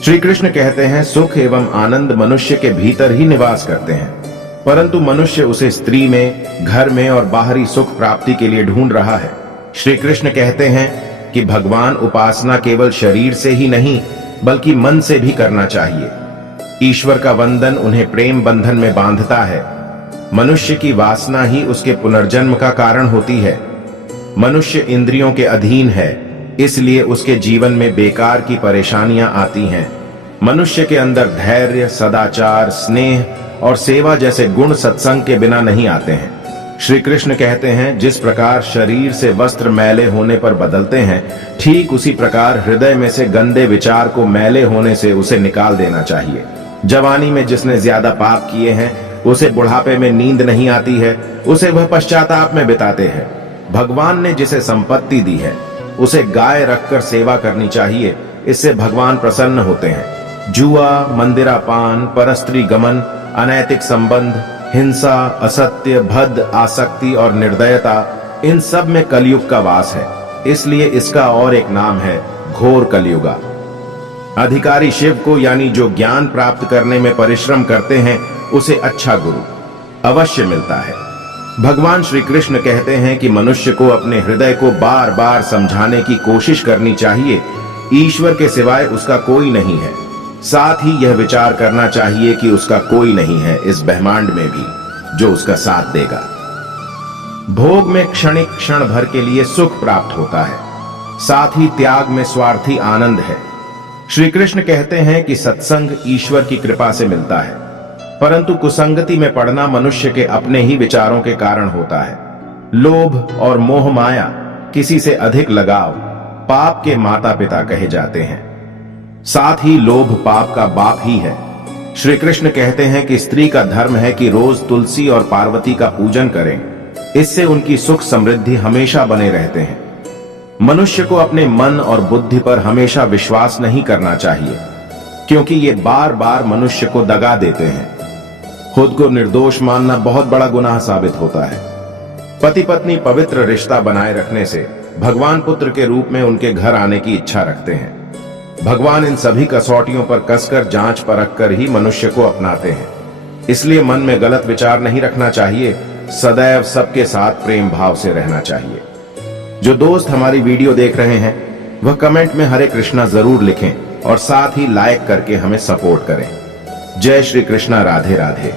श्री कृष्ण कहते हैं, सुख एवं आनंद मनुष्य के भीतर ही निवास करते हैं, परंतु मनुष्य उसे स्त्री में, घर में और बाहरी सुख प्राप्ति के लिए ढूंढ रहा है। श्री कृष्ण कहते हैं कि भगवान उपासना केवल शरीर से ही नहीं बल्कि मन से भी करना चाहिए। ईश्वर का वंदन उन्हें प्रेम बंधन में बांधता है। मनुष्य की वासना ही उसके पुनर्जन्म का कारण होती है। मनुष्य इंद्रियों के अधीन है, इसलिए उसके जीवन में बेकार की परेशानियां आती हैं। मनुष्य के अंदर धैर्य, सदाचार, स्नेह और सेवा जैसे गुण सत्संग के बिना नहीं आते हैं। श्री कृष्ण कहते हैं, जिस प्रकार शरीर से वस्त्र मैले होने पर बदलते हैं, ठीक उसी प्रकार हृदय में से गंदे विचार को मैले होने से उसे निकाल देना चाहिए। जवानी में जिसने ज्यादा पाप किए हैं, उसे बुढ़ापे में नींद नहीं आती है, उसे वह पश्चाताप में बिताते हैं। भगवान ने जिसे संपत्ति दी है, उसे गाय रखकर सेवा करनी चाहिए, इससे भगवान प्रसन्न होते हैं। जुआ, मंदिरापान, परस्त्री गमन, अनैतिक संबंध, हिंसा, असत्य, भद्द, आसक्ति और निर्दयता, इन सब में कलयुग का वास है। इसलिए इसका और एक नाम है घोर कलयुगा। अधिकारी शिव को, यानी जो ज्ञान प्राप्त करने में परिश्रम करते हैं, उसे अच्छा गुरु अवश्य मिलता है। भगवान श्री कृष्ण कहते हैं कि मनुष्य को अपने हृदय को बार बार समझाने की कोशिश करनी चाहिए, ईश्वर के सिवाय उसका कोई नहीं है। साथ ही यह विचार करना चाहिए कि उसका कोई नहीं है इस ब्रह्मांड में भी जो उसका साथ देगा। भोग में क्षणिक क्षण भर के लिए सुख प्राप्त होता है, साथ ही त्याग में स्वार्थी आनंद है। श्री कृष्ण कहते हैं कि सत्संग ईश्वर की कृपा से मिलता है, परंतु कुसंगति में पड़ना मनुष्य के अपने ही विचारों के कारण होता है। लोभ और मोह माया, किसी से अधिक लगाव, पाप के माता पिता कहे जाते हैं। साथ ही लोभ पाप का बाप ही है। श्री कृष्ण कहते हैं कि स्त्री का धर्म है कि रोज तुलसी और पार्वती का पूजन करें, इससे उनकी सुख समृद्धि हमेशा बने रहते हैं। मनुष्य को अपने मन और बुद्धि पर हमेशा विश्वास नहीं करना चाहिए, क्योंकि ये बार बार मनुष्य को दगा देते हैं। खुद को निर्दोष मानना बहुत बड़ा गुनाह साबित होता है। पति पत्नी पवित्र रिश्ता बनाए रखने से भगवान पुत्र के रूप में उनके घर आने की इच्छा रखते हैं। भगवान इन सभी कसौटियों पर कसकर जांच परख कर ही मनुष्य को अपनाते हैं। इसलिए मन में गलत विचार नहीं रखना चाहिए, सदैव सबके साथ प्रेम भाव से रहना चाहिए। जो दोस्त हमारी वीडियो देख रहे हैं, वह कमेंट में हरे कृष्णा जरूर लिखें और साथ ही लाइक करके हमें सपोर्ट करें। जय श्री कृष्णा, राधे राधे।